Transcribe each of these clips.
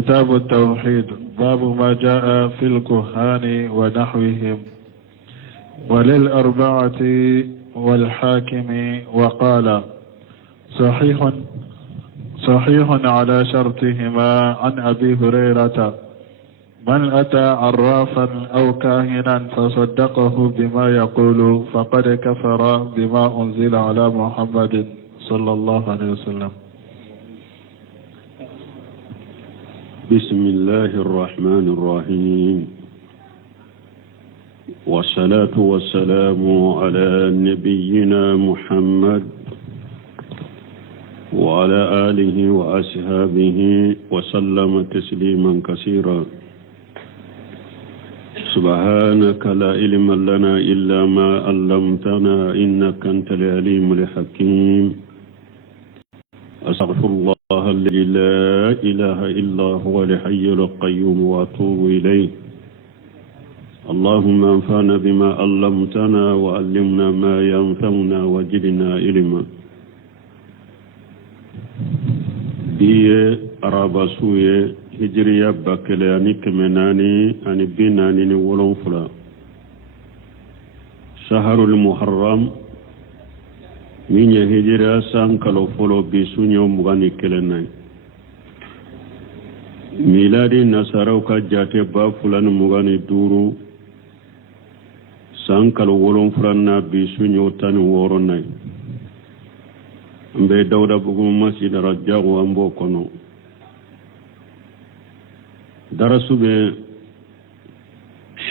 كتاب التوحيد باب ما جاء في الكهان ونحوهم وللأربعة والحاكم وقال صحيح على شرطهما عن أبي هريرة من أتى عرافا أو كاهنا فصدقه بما يقول فقد كفر بما أنزل على محمد صلى الله عليه وسلم. بسم الله الرحمن الرحيم، والصلاة والسلام على نبينا محمد وعلى آله وأصحابه وسلم تسليما كثيرا. سبحانك لا علم لنا إلا ما علمتنا إنك أنت العليم الحكيم. أستغفر الله الذي لا إله إلا هو الحي القيوم وأتوب إليه. اللهم انفعنا بما علمتنا وعلمنا ما ينفعنا وزدنا علما. بي أرابا سوية هجرية بكلاني كمناني أني بيناني ولون فلا شهر المحرم من هجرة سانكالو فلو بسونيو مغاني كلناي ميلادي نصاروكا جاتي بافلان مغاني دورو سانكالو ولون فلانا بسونيو تاني ووروناي مبي داودا بوغو مسجد رجاغو أمبو كونو درسو بي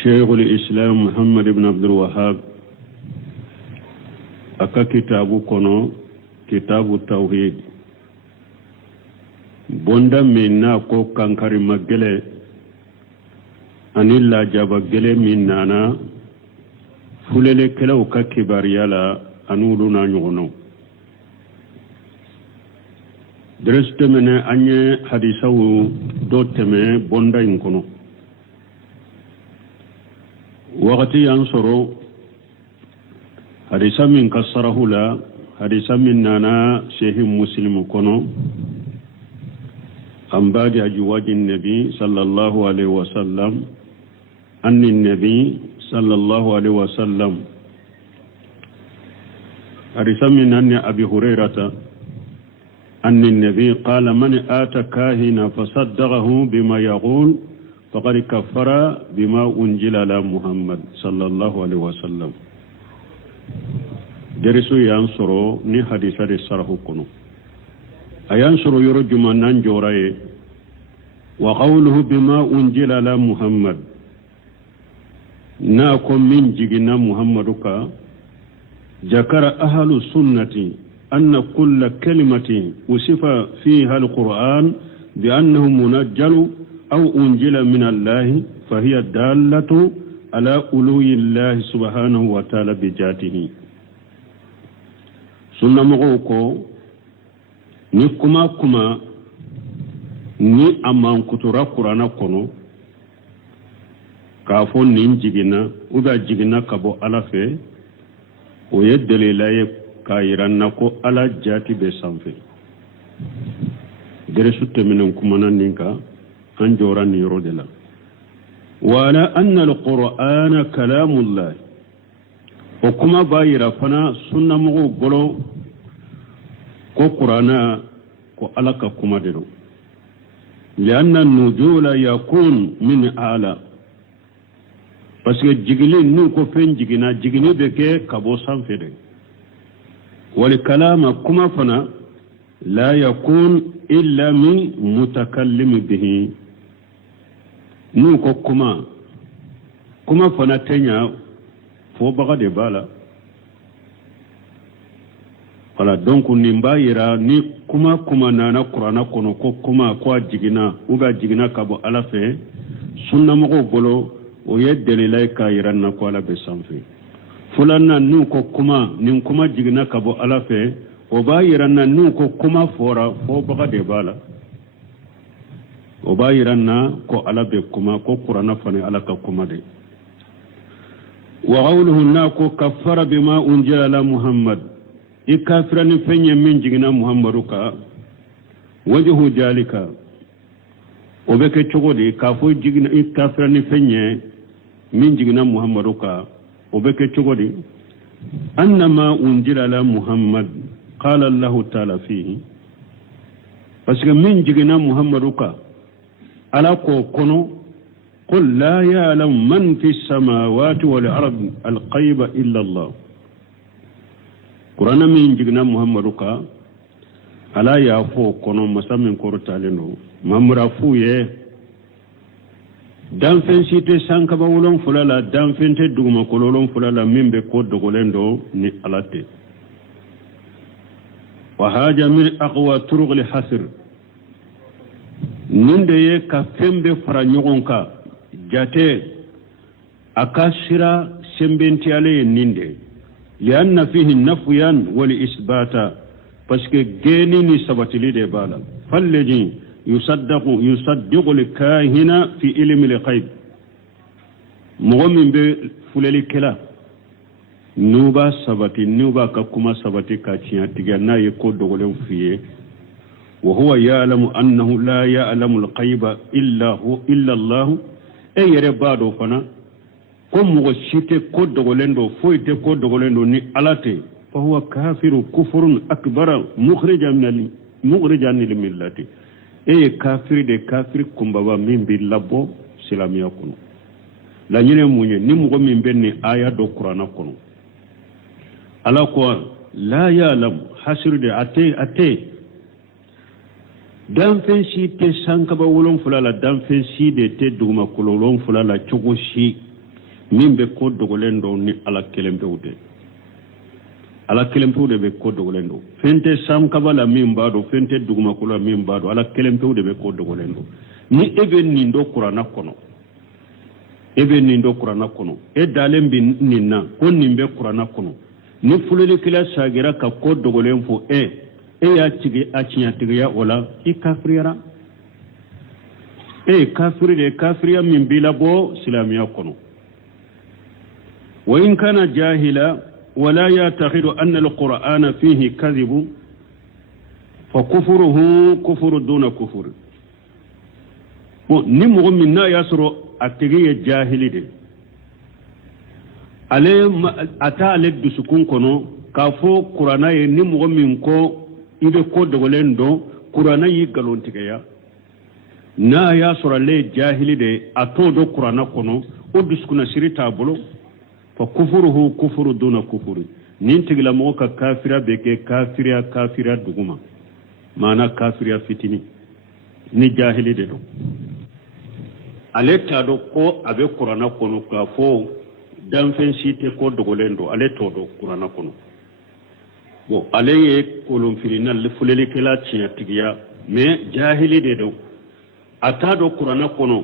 شيخ الإسلام محمد بن عبد الوهاب أكا كتابو كونو كتاب التوحيد بوندا منا كو كانكاري مجلة أني لا جابا جلة مننا فلالي كلاو ككبار يالا أنولونا نغنو درست من أني حديثه دوتمي بوندا ينكونو وقتي ينصرو حديثا من كسره لا حديثا من نانا شيخ مسلم كونو أم بعد أجواج النبي صلى الله عليه وسلم أن النبي صلى الله عليه وسلم حديثا من أن أبي هريرة أن النبي قال من آتى كاهنا فصدقه بما يقول فقد كفر بما أنزل على محمد صلى الله عليه وسلم. درسو ينصرو ني حديثة الصرح كنو أينصرو يرجم ننجوري وقوله بما أنزل على محمد ناكم من جينا محمدك ذكر أهل السنة أن كل كلمة وصف فيها القرآن بأنه منجل أو أنزل من الله فهي الدالة على ألوه الله سبحانه وتعالى بذاته. سنة مغوكو نكما كما ni amman kutura Qur'ana kono kafo nin jigina uda jigina kabo alafe o yeddelilaye kayiranna ko ala jati be sanfe deresu temenen kumana ninka an joran ni rodela wala anna alqur'ana kalamullah o kuma bayira fana sunna mo golo ko qur'ana ko alaka kuma dero lianna nuzula yakun min ala parce que jigili nu ko fen jigina jigini be ke kabo sanfe de والكلام كما فنا لا يكون إلا من متكلم به نوكو كما فنا تنيا فو بغا دي بالا wala donc nimbayira ni kuma nana qur'ana kono ko kuma ko jigina uga jigina kabo ala fe sunna mo bolo o yeddele lay kayiranna ko ala be sanfe fulanna nu ko kuma nin kuma jigina kabo ala fe o bayiranna nu ko kuma fora fo baga de bala o bayiranna ko ala be kuma ko qur'ana fane ala ka kuma de wa qawluhu na ko kaffara bima unjila ala muhammad ikafirani fenye min jigina muhammadu ka wajhu jalika وبك تشغلي كافو جينا كافرني فنيه من جينا محمد كا وبك تشغلي أنما أنزل على محمد قال الله تعالى فيه بس من جينا محمد كا على كونو قل لا يعلم من في السماوات والأرض الغيب إلا الله قرآن من جينا محمد كا ala ya fo kono masamin kortaleno mamra fuye dan fen site sanka ba wolon fulala dan fente duguma kololon fulala mimbe ko dogolendo ni alate wa haja min aqwa turuq li hasr ninde ye ka fembe fara nyogonka jate akashira sembenti ale ninde lianna fihi nafyan wal isbata parce que geni ni sabatili de bala falleji yusaddiqu likahina fi ilmi alghaib mu'min be fuleli kala nuba sabati nuba ka kuma sabati ka ciya tiga na ye ko dogolen fiye wa huwa ya'lamu annahu la ya'lamu alghaiba illa Allah e yere bado fana ko mo shite ko dogolen do foite ko dogolen do ni alate فهو كافر كفر أكبر مخرجا من الملة أي كافر دي كافر كمبابا من باللبو سلام يكون لا ينموني نمو من بني آية دو قرآن كونو على قوان لا يعلم حسر دي أتي دام فنسي تي سانكبا ولون فلالا دام فنسي دي تي دوما كولون فلالا چوغوشي من بكو دوغولين دو ني على كلم بودي ala kelempewde be ko dogolendo fente sam kabala min bado fente duguma kula min bado ala kelempewde be ko dogolendo ni eben ni ndo qur'ana kono e dalem bin ninna ko nimbe qur'ana kono ni fulele kila sagira ka ko dogolen fo e ya tige acinya tige ya wala i kafriyara e kafriya min bila bo silamiya kono wa in kana jahila ولا يعتقد أن القرآن فيه كذب فكفره كفر دون كفر نمو منا يسر أتغي الجاهل دي أتا لك دسكون كنو كافو قرآن نمو منكو إذا كود ولندو قرآن يقلون تغيا نا يسر لي جاهل دي أتو دو قرآن كنو ودسكونا سريتا بلو فكفره كفر دون كفر ننتج لموك كافرة بك كافرة دغما معنى كافرة فتني نجاهل دلو aleta do ko abe qur'ana kono ka fo dan fen site ko dogolendo aleto do qur'ana kono bo aleye kolon firina le fulele kala ciya tigiya mais jahili de do ata do qur'ana kono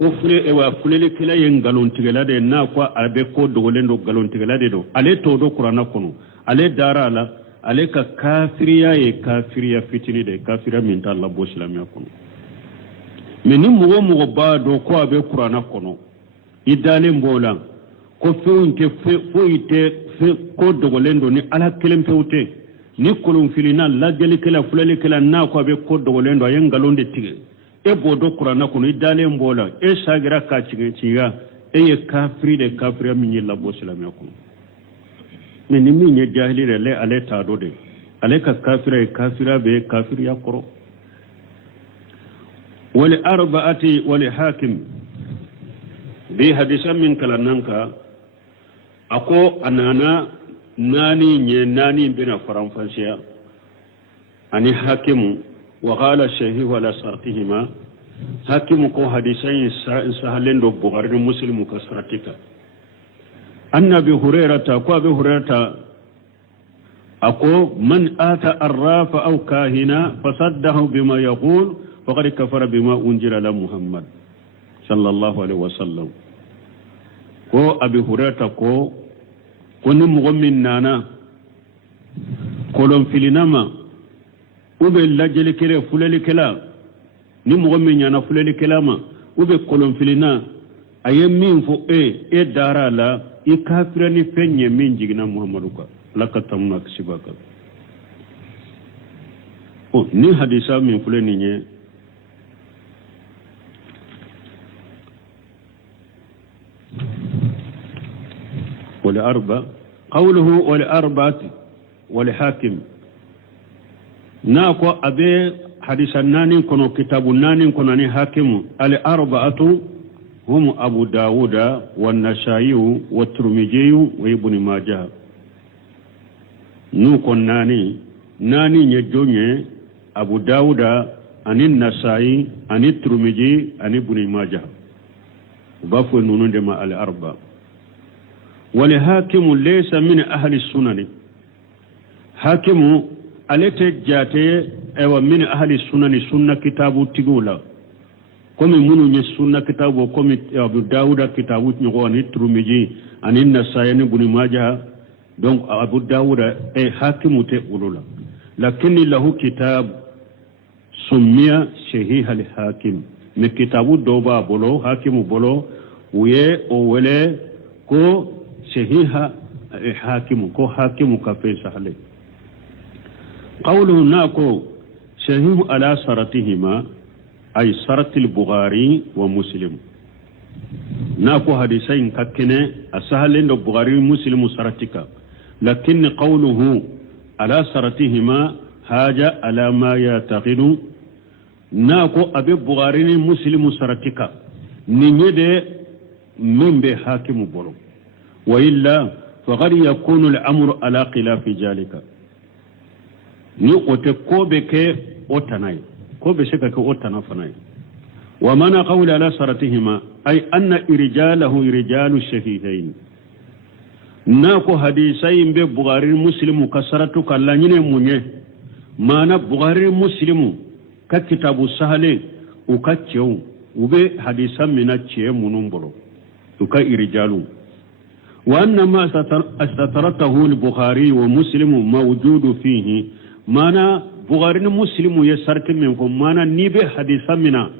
ko fule e wa fulele kala yen galon tigela de na ko abe ko dogolendo galon tigela de do ale to do qur'ana kono ale dara la ale ka kafiriya fitini de kafira min ta Allah bo islamiya kono mais ni mo ba do ko abe qur'ana kono idale mbola ko foyite ko dogolendo ni ala kelem pewte ni kolon filina la jeli kala fulele kala na ko abe ko dogolendo yen galon de tige e bodo qur'ana kono idale mbola e sagira ka ciga e ye kafira min yilla bo islamiya kono mais ni min ye jahili le ale ta do de ale ka kafira be kafiriya koro ولأربعة ولحاكم بحديث من كلامنك أكو أنانا ناني بنا فرنسا أني حاكم وقال الشيخ ولا صرتهما حاكم كو حديثين سهلين دو بغارد مسلم كسرتك أن أبي هريرة أكو من آتى الراف أو كاهنا فصده بما يقول فقد كفر بما أنزل على محمد صلى الله عليه وسلم كو أبي هريرة كو نمغمين نانا كولون فيلينما وبي لاجل كلا فلالي كلا نمغمين نانا فلالي كلاما وبي كولون فيلينا أيمين فو دارا لا إكافرني فني من جينا محمد لك تمنا كسبك ni hadisa min fulani والأربع قوله والأربعة والحاكم ناكو أبي حديث النانين كنو كتاب النانين كنو حاكم الأربعة هم أبو داود والنسائي والترمذي وابن ماجه نوكو ناني نجوني أبو داود عن النسائي عن الترمذي عن ابن ماجه بافو نونون دما الأربعة ولحاكم ليس من أهل السنن حاكم alete jate ewa min ahli sunani sunna kitabu tigula komi munu nye sunna kitabu komi Abu Dawuda kitabu nyoko ani Tirmidhi ani Nasai ani Ibn Majah donc Abu Dawuda hakimu te ulula lakini lahu kitab summiya sahih al-hakim me kitabu doba bolo hakimu bolo uye o wele ko sahiha hakimu ko hakimu ka fe sahale قوله ناكو شهيه على سرتهما أي سرت البخاري ومسلم ناكو حديثين ككنه أسهلين البخاري ومسلم سرتك لكن قوله على سرتهما حاجة على ما يعتقد ناكو أبي البخاري ومسلم سرتك نجد من بحاكم بولو وإلا فقد يكون الأمر على خلاف ذلك ni ote kobe ke otanai kobe sheka ke otana fanai wa mana qawla ala saratihima ay anna irjalahu irjalu shahihain na ko hadisai be bukhari muslimu kasaratu kallanyine munye mana bukhari muslimu ka kitabu sahale ukaccew ube hadisan mina ce munumbolo uka irjalu wa anna ma astataratahu al-bukhari wa muslimu mawjudu fihi mana bukhari ni muslimu ye sarti men ko mana ni be hadisa mina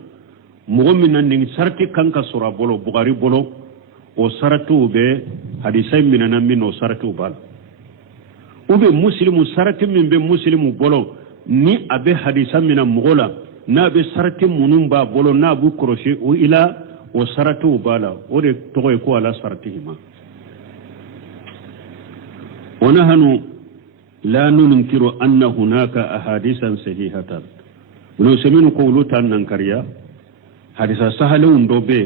mu'minan ni sarti kanka sura bolo bukhari bolo o saratu be hadisa mina nan min o saratu bal ube muslimu sarti min be muslimu bolo ni abe hadisa mina mugola na be sarti munumba bolo na bu kroshi o ila o saratu bala o de toy ko ala sartihima ونحن لا ننكر أن هناك أحاديثا صحيحة ولو سمعنا قولوتا ننكريا حديث سهلون دوبي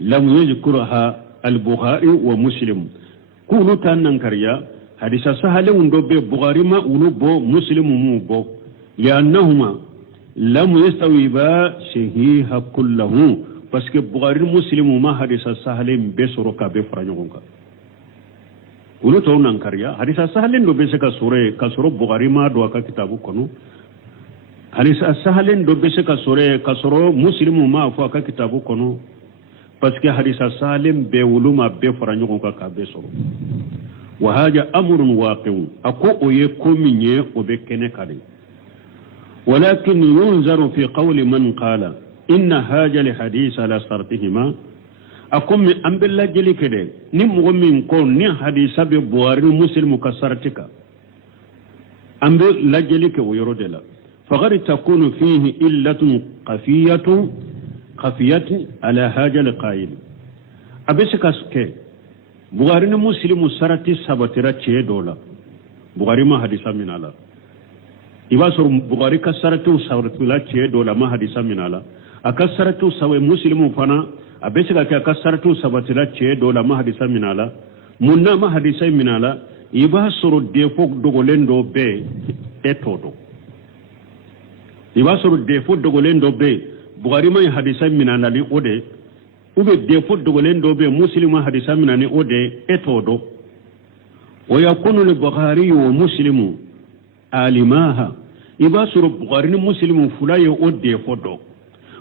لم يذكرها البخاري ومسلم قولوتا ننكريا حديث سهلون دوبي بخاري ما ونبو مسلم موبو لأنهما لم يستويبا صحيحا كله باسكو بخاري مسلم ما حديث سهلين بسرقا بفرانيونكا ulu to nan kariya hadisa sahalin do be se ka suro bukhari ma do ka kitabu kono hadisa sahalin do be se ka suro muslimu ma fa ka kitabu kono parce que hadisa salim be uluma be faranyo ko ka be soro wa haja amrun waqi'un ako oye kominye obe kene kale walakin yunzaru fi qawli man qala inna haja li hadisa la sartihima akum mi ambella jeli kede ni mugo min ko ni hadisa be buhari muslim kasartika ambe la jeli ke woyoro de la faqad takunu fihi illatun qafiyatu ala haja alqa'il abese kaske buhari muslim sarati sabatira che dola buhari ma hadisa minala ibasur buhari kasaratu sabatila che dola ma hadisa minala akasaratu sawe muslimu fana abese ka kasaratu sabatila che dola ma hadisa minala munna ma hadisa minala iba soro defo dogolendo be etodo iba soro defo dogolendo be bukhari ma hadisa minala li ode ube defo dogolendo be muslima hadisa minani ode etodo wa yakunu li bukhari wa muslimu alimaha iba soro bukhari ni muslimu fulaye ode fodo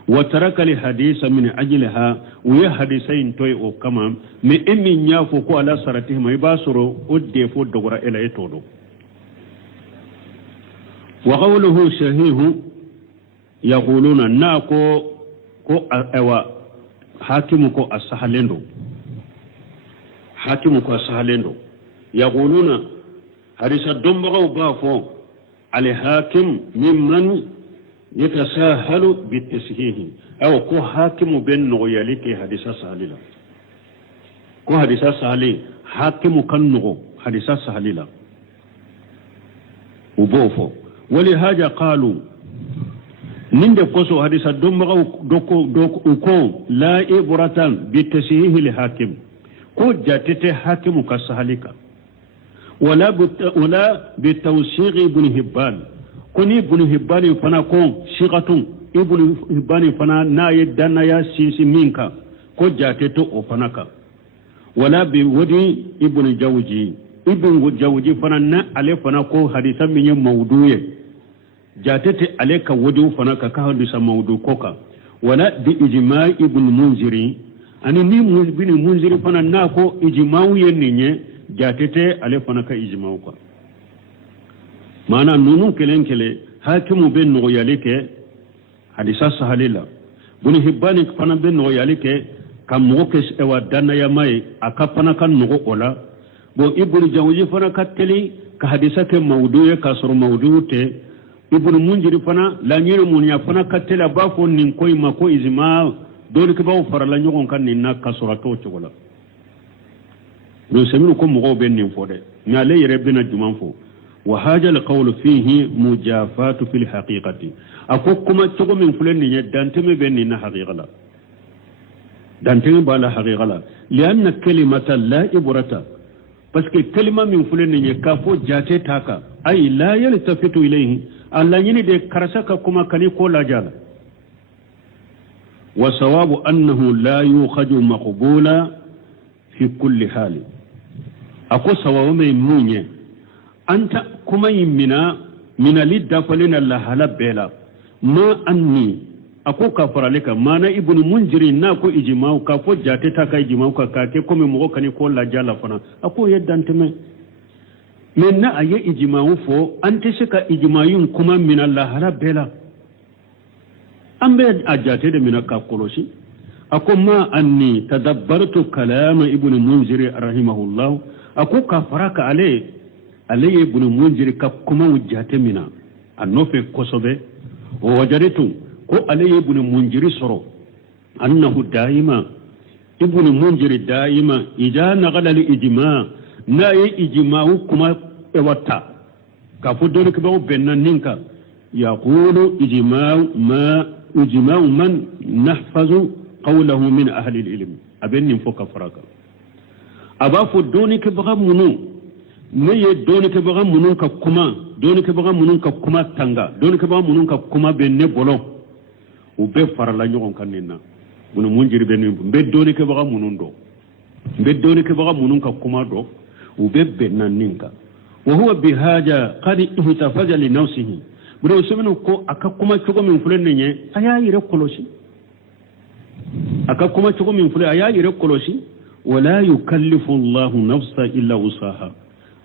وترك الحديث من أجلها ويا حديثين توي أو كمان من أمي نيافو كو على سرتهم يباسرو ودي فو دغرا إلى يتودو وقوله شهيه يقولون ناكو كو أوا حاكمكو السهلندو يقولون حديث الدنبغو بافو على حاكم ممن يتساهل بالتسهيه أو كو حاكم بين نغيالك حديث سهللا ko hadisa sahali hakimu kan nugo hadisa sahalila ubofo wali haja qalu ninde koso hadisa domma ko la ibratan bi tashihi al hakim ko jatete hakimu ka sahalika wala bi tawsigh ibn hibban kuni ibn hibban fana ko shiqatun ibn hibban fana na yadana ya sisi minka ko jateto o fana ka wala bi wadi ibn jawji fana na ale fana ko hadisa min mawduye jatete ale ka wadi fana ka hadisa mawdu koka wala bi ijma' ibn munziri ani ni ibn munziri fana na ko ijma'u yenninye jatete ale fana ka ijma'u ko mana nunu kele hakimu ben no yalike hadisa sahalila ibn hibban fana ben no yalike kam mo kes e wadana ya mai akapana kan no ola bo ibnu jawji fana kateli ka hadisa ke mawduye ka sur mawdute ibnu munjiri fana la nyiro mun ya fana katela ba fo nin koy mako izma dole ke ba fara la nyogon kan ni na kasura to chogola do seminu ko mo ben nin fode nyale yere bina juman fo wa haja al qawl fihi mujafatu fil haqiqati akokuma chogo min fulen ni danteme ben ni na haqiqala danteme bala haqiqala lianna kalimata la ibrata parce que kalima min fulen ni ka fo jate taka ay la yaltafitu ilayhi alla nyini de karasaka kuma kani ko la jala wa sawabu annahu la yukhaju maqbula fi kulli hali ako sawabu mai munye anta kuma yimina mina lidda falina la halabela ma anni ako kafara leka mana ibnu munjiri na ko ijma'u ka fo jate ta kai ijma'u ka ke ko me mo kani ko la jala fana ako yeddante me menna aye ijma'u fo ante shika ijma'un kuma min Allah halabela ambe ajate de mina ka koloshi ako ma anni tadabbartu kalam ibnu munziri rahimahullah ako kafara ka ale ibnu munziri ka kuma wujjate mina annofe kosobe o wajaritu ko alayhi ibn munjiri soro annahu daima ibn munjiri daima idha naqala al ijma na ijma kuma ewatta ka fodore ko benna ninka yaqulu ijma man nahfazu qawluhu min ahli al ilm abenni foka faraka aba fodone ko baga munu ne ye doni ko baga munun ka kuma doni ko baga munun ka kuma tanga doni ko baga munun ka kuma benne bolo ube farala nyogon kanina bunu munjiri benu be doni ke baga munun do be doni ke baga munun ka kuma do ube bennan ninka wa huwa bihaja qad ihtafaja li nafsihi bunu semenu ko aka kuma chogo min fulen nye aya yire koloshi aka kuma chogo min fulen aya yire koloshi wala yukallifu Allahu nafsa illa usaha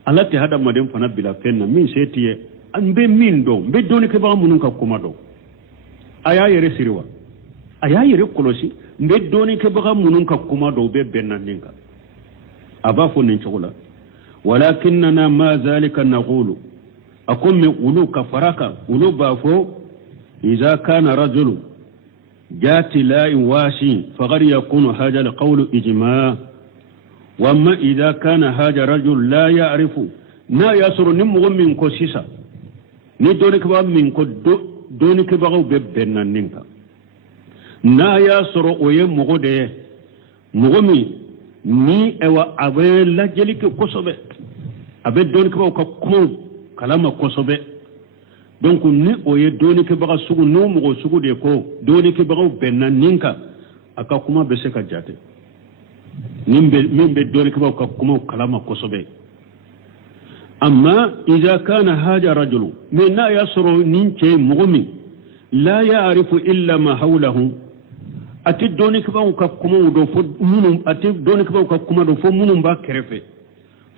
alati hada madem fana bila fenna min setiye ambe min do be doni ke baga munun ka kuma do aya yere siriwa aya yere kolosi mbe doni ke baga munun ka kuma do be bennan ninka aba fo nin chogola walakinna ma zalika naqulu akum min ulu kafaraka ulu ba fo idza kana rajulu jati la washi faghar yakunu haja alqawlu ijma wa amma idza kana haja rajul la ya'rifu na yasru nimu min ko sisa ni doni ke ba min ko doni ke bagaw be bennan ninka na ya soro oye mogode mogomi ni ewa abe la jelike kosobe abe doni ke bagaw ka kuma kalama kosobe donc ni oye doni ke bagaw sugu no mogo sugu de ko doni ke bagaw bennan ninka aka kuma be se ka jate min be doni ke bagaw ka kuma kalama kosobe amma idza kana haja rajulu min na yasru ninche mugumi la ya'rifu illa ma hawlahu ati doni ka ka kuma do fo munum ati doni ka ka kuma do fo munum ba kerefe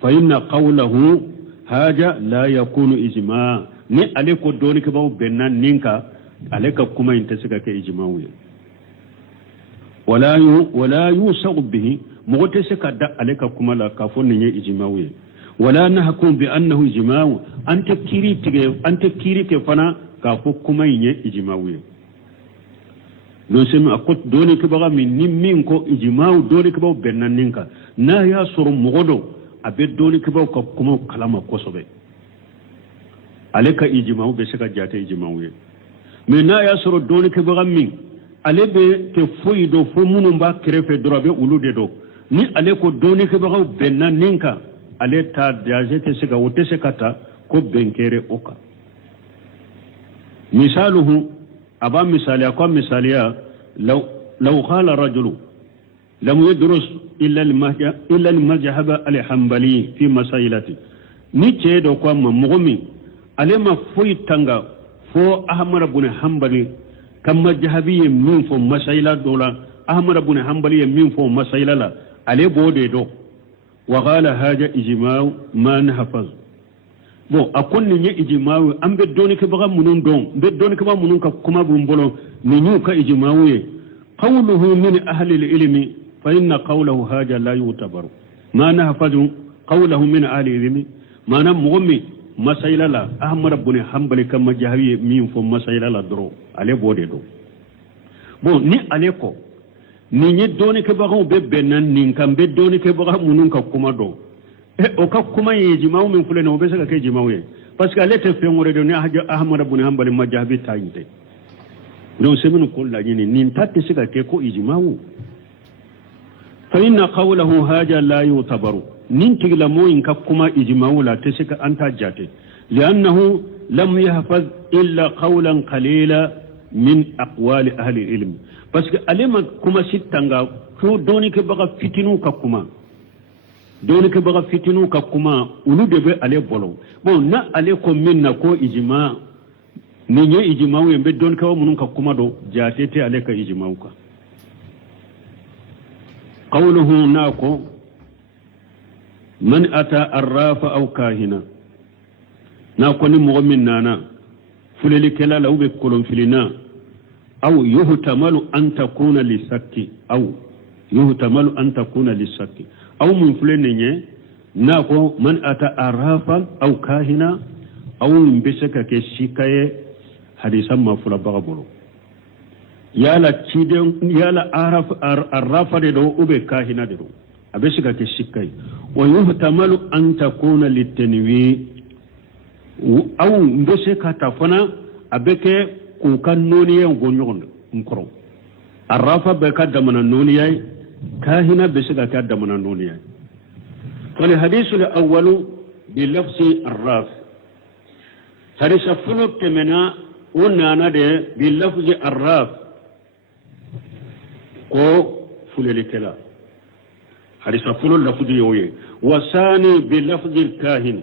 fa inna qawluhu haja la yakunu ijma ni ale ko doni ka bennan ninka ale ka kuma intasika ke ijma'u wala yusaq bihi mugote se ka da ale ka kuma la ka fo ni ijma'u wala nahkum bi annahu ijma'u anta kiri te fana ka fo kuma yin ijma'u don semi akot doni ke baga min nimmin ko ijma'u doni ke baga bennan ninka na ya soro mogodo abe doni ke baga kuma kalama kosobe aleka ijma'u be saka jate ijma'u ye mais na ya soro doni ke baga min ale be te foyi do fo munum ba krefe drobe ulude do ni ale ko doni ke baga bennan ninka ale ta dajete saka wote sekata ko benkere oka misaluhu أبا مثالي أقام مثاليا لو قال رجل لم يدرس إلا المذهب الحنبلي في مسائلته نيتشي دو قام مغمي ألما فوي تنغا فو أحمد بن حنبلي كم مذهبي من فو مسائلة دولا أحمد بن حنبلي من فو مسائلة لا علي بودي دو وقال هذا إجماع ما نحفظ bon akon ni nye ijimaawu ambe doni ke baga munun don be doni ke ba munun ka kuma bumbolo ni nyu ka ijimaawu ye qawluhu min ahli al-ilmi fa inna qawluhu haja la yutabaru ma nahfazu qawluhu min ahli al-ilmi mana mugommi masaila la ahmad ibn hanbali kam jahawi min fo masaila la dro ale bode do bon ni ale ko ni nye doni ke baga be benan nin kam be doni ke baga munun ka kuma do o ka kuma yi jima'u min fulene o be saka ke jima'u ye parce que alete fe ngore do ne haja ahmad ibn hanbal majhabi tayinte don seminu ko la ni nin tatte saka ke ko ijma'u fa inna qawluhu haja la yutabaru nin tigla mo in ka kuma ijma'u la te saka anta jate li'annahu lam yahfaz illa qawlan qalila min aqwali ahli ilm parce que alema kuma sittanga ko doni ke baga fitinu ka kuma doni ke baga fitinu ka kuma ulu de be ale bolo bon na ale ko minna ko ijma ni nye ijma wu be don ka munun ka kuma do jatete ale ka ijma ka qawluhu nako man ata arrafa aw kahina nako ni mu'min nana fuleli kala law be kolon filina aw yuhtamalu an takuna lisakki aw yuhtamalu an takuna lisakki aw mun fulenye nako man ata arafan aw kahina aw mbesaka ke shikaye hadisan ma fula bagabolo yala ciden yala arafa de do ube kahina de do abesika ke shikaye wa yuhtamalu an takuna litanwi aw mbesaka tafana abeke ku kan noniye gonyondo nkoro arafa be ka damana noniye كاهنا بسكا كادمنا نونيا فالحديث الأول بلفظ الراف حديث فلو تمنا ونانا ده بلفظ الراف كو فلالكلا حديث فلو لفظ يوي وثاني بلفظ الكاهن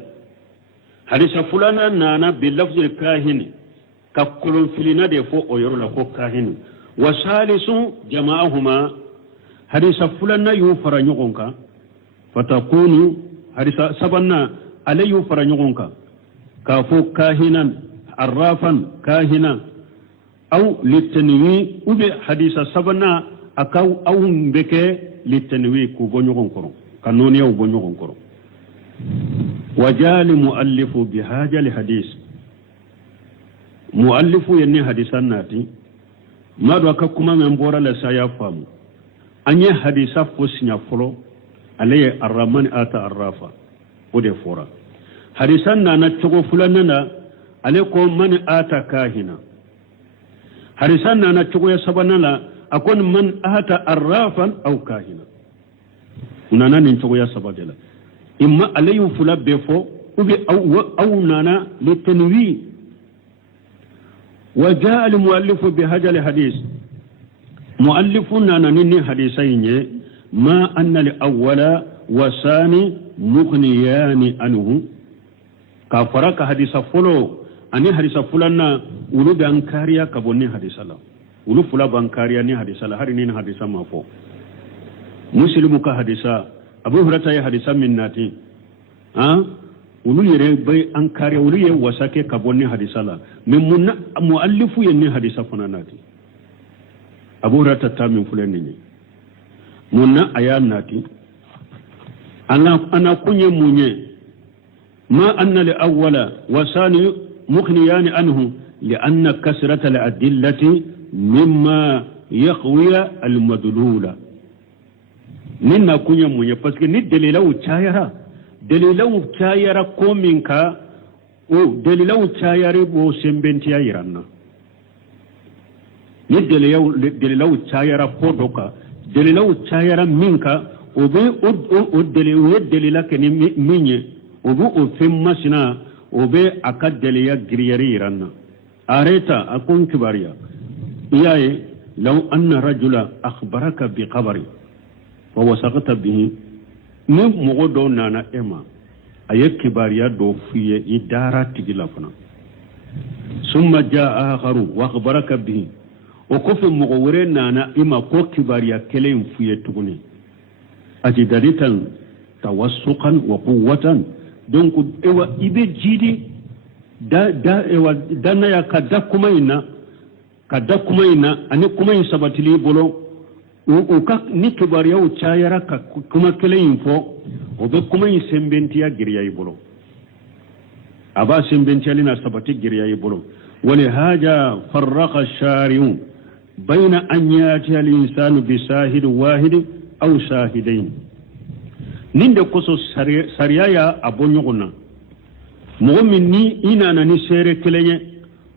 حديث فلانا نانا بلفظ الكاهن كقولون فلنا ده فو أيرو لكو كاهن وثالث جماعهما hadisa fulanna yu fara nyogonka fatakunu hadisa sabanna alay yu fara nyogonka ka fo kahinan arrafan kahina aw litanwi ube hadisa sabanna akaw aw mbeke litanwi ku bo nyogon koro kanoni yaw bo nyogon koro wajali muallifu bihaja li hadis muallifu yenni hadisan nati madu akakuma membora la saya famu anye hadisa fosinya folo alaye arraman ata arrafa ode fora hadisan na chogo fulana na ale ko man ata kahina hadisan na chogo ya sabana la akon man ata arrafan aw kahina unana nin chogo ya sabadela imma alayu fula befo ubi aw nana litanwi وجاء المؤلف بهذا الحديث مؤلفنا نني حديثين ما أن الأول وثاني مغنيان عنه كفرك حديث فلو أني حديث فلنا ولو بانكاريا كبوني حديث الله ولو فلا بانكاريا ني حديث الله هرنين حديث ما فو مسلم كحديث أبو هريرة حديث من ناتي ولو يري بي انكاريا ولو يي وساكي كبوني حديث الله من مؤلف يني حديث فنا ناتي abu rata ta min fulani ne munna ayan nati ana kunye munye ma anna li awwala wa sani mughniyan anhu li anna kasrata al adillati mimma يقوي المدلول ننا كونيا مونيا باسكو ني دليلو تشايرا كومينكا او دليلو تشايري بو سمبنتيا يرانا ni delilaw cayara ko doka delilaw cayara minka obe o delila keni minye obu o femmasina obe aka deliya griyari iranna areta akon kibariya iyaye law anna rajula akhbaraka bi qabri wa wasaqata bihi ni mogo do nana ema aye kibariya do fiye idara tigila fana summa jaa akharu wa akhbaraka bihi o kofe mogo wore nana ima ko kibariya kelen fuye tuguni ajidaritan tawassuqan wa quwwatan donc ewa ibe jidi ewa dana ya kada kuma ina ani kuma in sabatili bolo o ka ni kibariya o chayara ka kuma kelen fo o be kuma in sembentiya giriya bolo aba sembentiya lina sabati giriya bolo wali haja farraqa ash-shari'u بين أن يأتي الإنسان بشاهد واحد أو شاهدين نند قصو سريايا أبو نغنا مؤمني إنا نسير كلية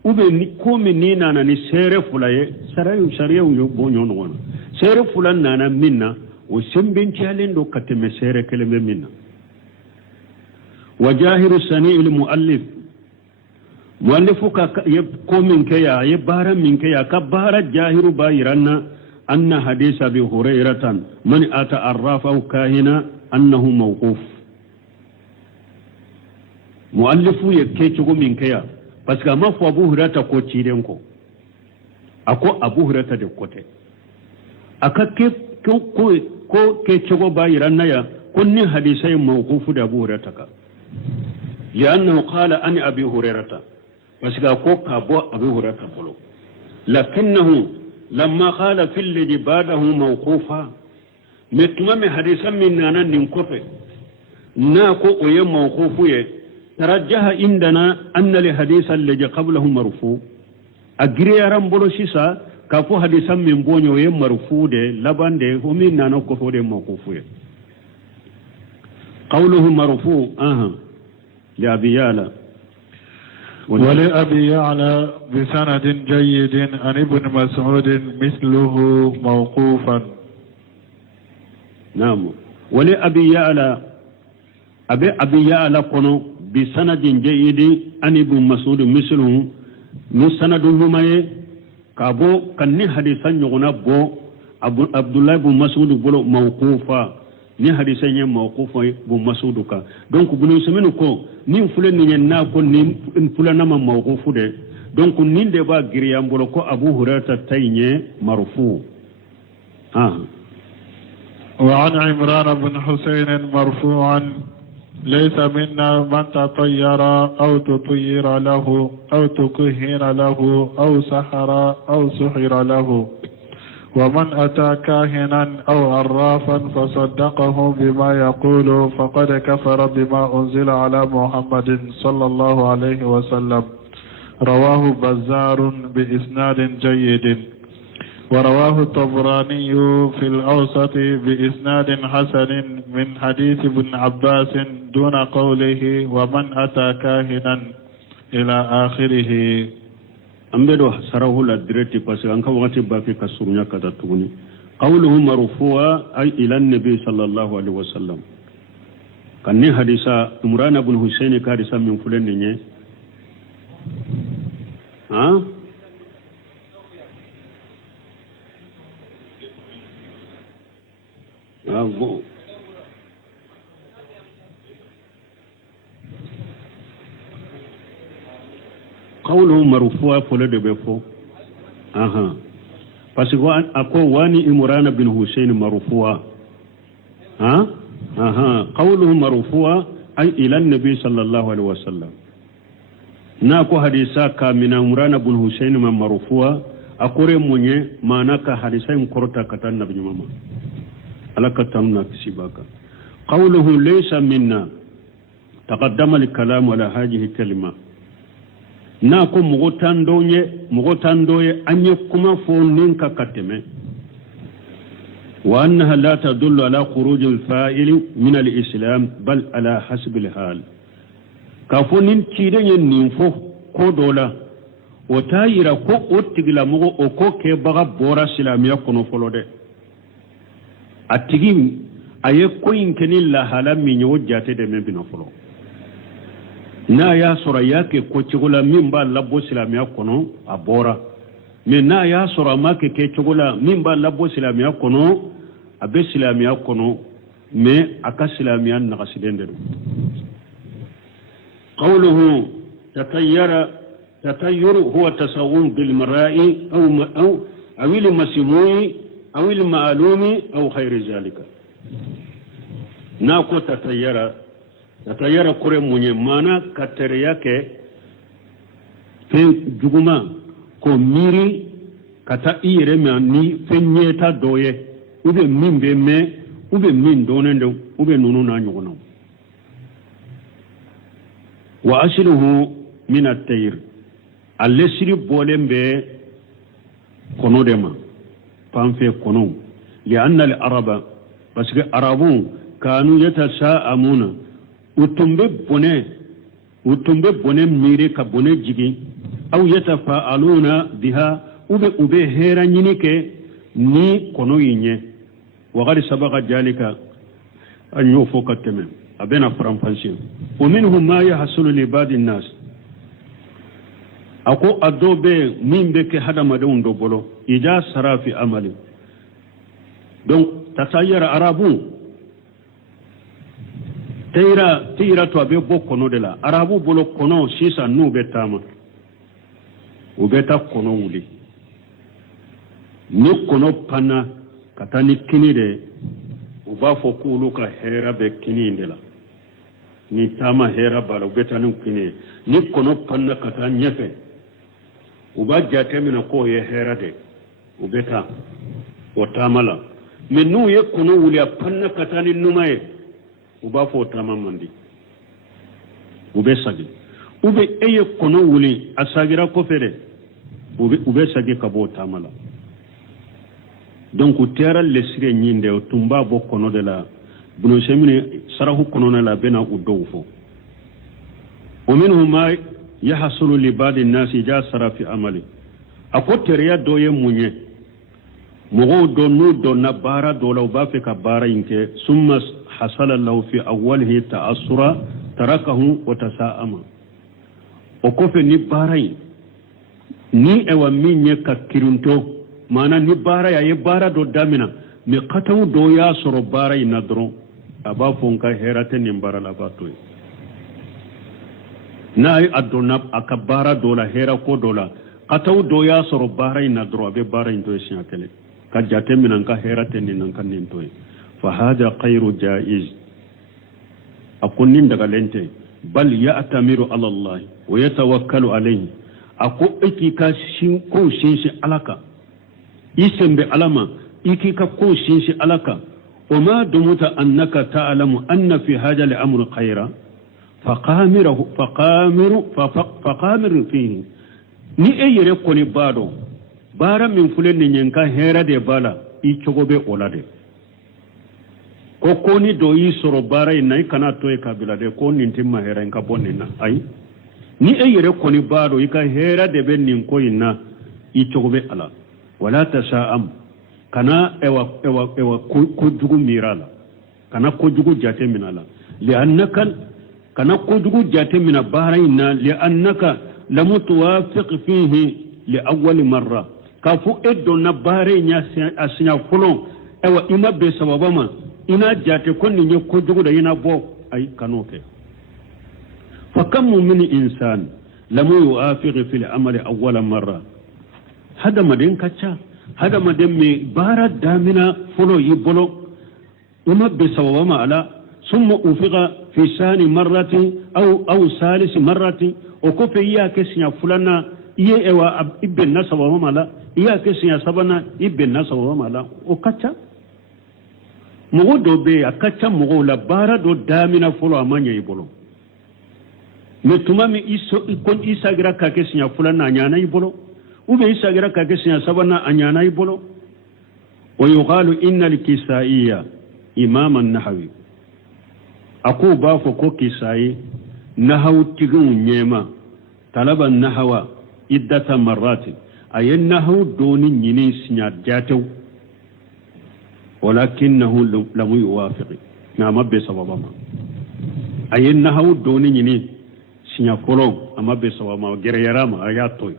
وبني كومني نانا نسير فلاي سريا يبو نغنا سير فلان نانا منا وسنبنتي لندو كتم سير كلمة منا وجاهر السنيء المؤلف مؤلفك يقوم من كيا يبارا من كيا كبارا جاهر بايرنا أن حديث أبي هريرة من أتى عراف أو كاهنا أنه موقوف مؤلف يكيتشو من كيا بس كما فو أبو هريرة كو تشيرينكو أكو أبو هريرة دي كوتي أكا كو كيتشو بايرنا يا كوني حديثي موقوف دي أبو هريرة لأنه قال أن أبي هريرة بس كوك أبو هريرة بلو لكنه لما قال في الذي بعده موقوفا متمم حديثا من أنا ننكفه ناكو ويم موقوفه ترجح عندنا أن الحديث الذي قبله مرفوع أجري رمبلو سيسا كفو حديثا من بونيو يم مرفوع ده لبان ده ومن أنا كفو ده موقوفه قوله مرفوع لأبي يعلى ولأبي يعلى بسند جيد عن ابن مسعود مثله موقوفا نعم ولأبي يعلى أبي يعلى قنو بسند جيد عن ابن مسعود مثله من سند هما كابو كني حديثا يغنى بو عبد الله بن مسعود بلو موقوفا ni hadisa nya mawqufa bu masuduka donc bunu semenu ko ni fulen ni na ko ni fulana ma mawqufu de donc ni de ba giriya mbolo ko abu hurairah tayne marfu وعن عمران بن حسين مرفوعا ليس منا من تطير أو تطير له أو تكهن له أو سحر أو سحر له ومن أتى كاهنا أو عرافا فصدقه بما يقول فقد كفر بما أنزل على محمد صلى الله عليه وسلم رواه بزار بإسناد جيد ورواه الطبراني في الأوسط بإسناد حسن من حديث ابن عباس دون قوله ومن أتى كاهنا إلى آخره أمبدو سره لا دريتي بس أنك وقت باقي كسرنا كذا تقولي قوله مرفوع أي إلى النبي صلى الله عليه وسلم كان حديثا عمران بن حسين كارثة من فلان نيه قوله مرفوع فلد بفو parce que ako wani imran bin husayn marfu'a qawluhu marfu'a ay ila an-nabi sallallahu alaihi wasallam na ko hadisa ka min imran bin husayn marfu'a akore munye mana ka hadisa in korta katan nabi mama alaka tamna sibaka qawluhu laysa minna taqaddama al-kalam ala hadhihi kalima na ko mogo tandoye anye kuma fo ninka kateme wa annaha la tadullu ala khuruj al-fa'il min al-islam bal ala hasb al-hal ka fo nin tidenye nin fo ko dola o tayira ko o tigila mogo o ko ke baga bora silamiya kono folode atigi aye ko inkeni la hala mi nyo jate de men bino folo na ya sura yake ko cigula min ba labbo silamiya kono abora me na ya sura make ke cigula min ba labbo silamiya kono abe silamiya kono me aka silamiya naqasidende qawluhu tatayyur huwa tasawwum bil mara'i aw al-masmu'i aw al-ma'lumi aw khayr zalika na ko tatayyara kure munye mana katere yake fen juguma ko miri kata iyere ni fenyeta doye ube mimbe me ube min donende ube nunu na nyugona wa asluhu min at-tayr al-siri bolembe kono dema pamfe kono li anna al-araba parce que arabun kanu yatasa'amuna utumbe bone mire ka bone jigi aw yatafa'aluna biha ube hera nyinike ni kono yinye wa qad sabaqa jalika an yufuka tamam abena faramfansi wa minhum ma yahsulu li ba'd an-nas ako adobe mimbe ke hadama de undo bolo ija sarafi amali donc tatayyara arabu tira to abe bo kono de la arabu bolo kono sisa nu betama ubeta kono wuli ni kono pana katani kinide uba fo kulu ka hera be kininde la ni tama hera bala ubeta nu kini ni kono pana kata nyefe uba jatemina ko ye hera de ubeta o tamala menu ye kono wuli panna katani numaye uba fo tamamandi ube sagi ube eye kono wuli asagira ko fere ube sagi kabo tamala donc terra lesire nyinde o tumba bo kono de la buno semine sarahu kono na la bena udo fo o minhum ma yahsulu li ba'di an-nasi jasara fi amali akoteriya doye munye mogo do nu do na bara do law ba fe ka bara inke summa hasala lahu fi awwalihi ta'assura tarakahu wa tasa'ama o ko fe ni bara ni ewa minye ka kirunto mana ni bara ya ye bara do damina mi qataw do ya soro bara ina dron aba fonka herate ni bara la batoy na ay adona akabara do la hera ko do la qataw do ya soro bara ina dron be bara into siakele ka jate minan ka herate ni nan kan nintoy fa hada khairu jaiz akunin daga lente bal ya'tamiru ala Allah wa yatawakkalu alayhi ako ikika shin ko shin shi alaka isembe alama ikika ko shin shi alaka وما دمت أنك تعلم أن في هذا الأمر خيرا فقامر فيه ni e yere koni bado bara min fulen ni nyenka hera de bala I chogobe olade ko koni do yi soro bara ina kana to e kabila de ko nintimma hera nka bonnina ay ni e yere koni bado ika hera de ben nin ko ina I chogobe ala wala tasa'am kana ewa ko jugu mirala kana ko jugu jate minala li annaka kana ko jugu jate mina bahraina li annaka lam tuwafiq fihi li awwal marra ka fu eddo na bahraina asinya fulon ewa ima be sababama ina jate ko ni ko jugu da ina bo ay kanoke fa kam min insan lam yuwafiq fi al-amal awwal marra hada madin kacha hada madin me bara damina folo yibolo uma be sababama ala summa ufiqa fi sani marrati aw salis marrati o ko fe ya kesinya fulana iye ewa ibn nasabama ala iya kesinya sabana ibn nasabama ala o kacha mugo do be akacha mugo la bara do damina folo amanya yibolo me tuma mi kon isagira ka ke sinya fulana anyana ibolo ube isagira ka ke sinya sabana anyana ibolo wa yuqalu inna al-kisaiya imam an-nahawi ako ba fo ko kisai nahaw tigun nyema talaba nahawa iddata marratin ayen nahaw doni nyini sinya jatew walakinahu lam yuwafiq na mabbe sababama ayen nahaw doni nyini sinya folo amma be sabama gere yarama ayatoy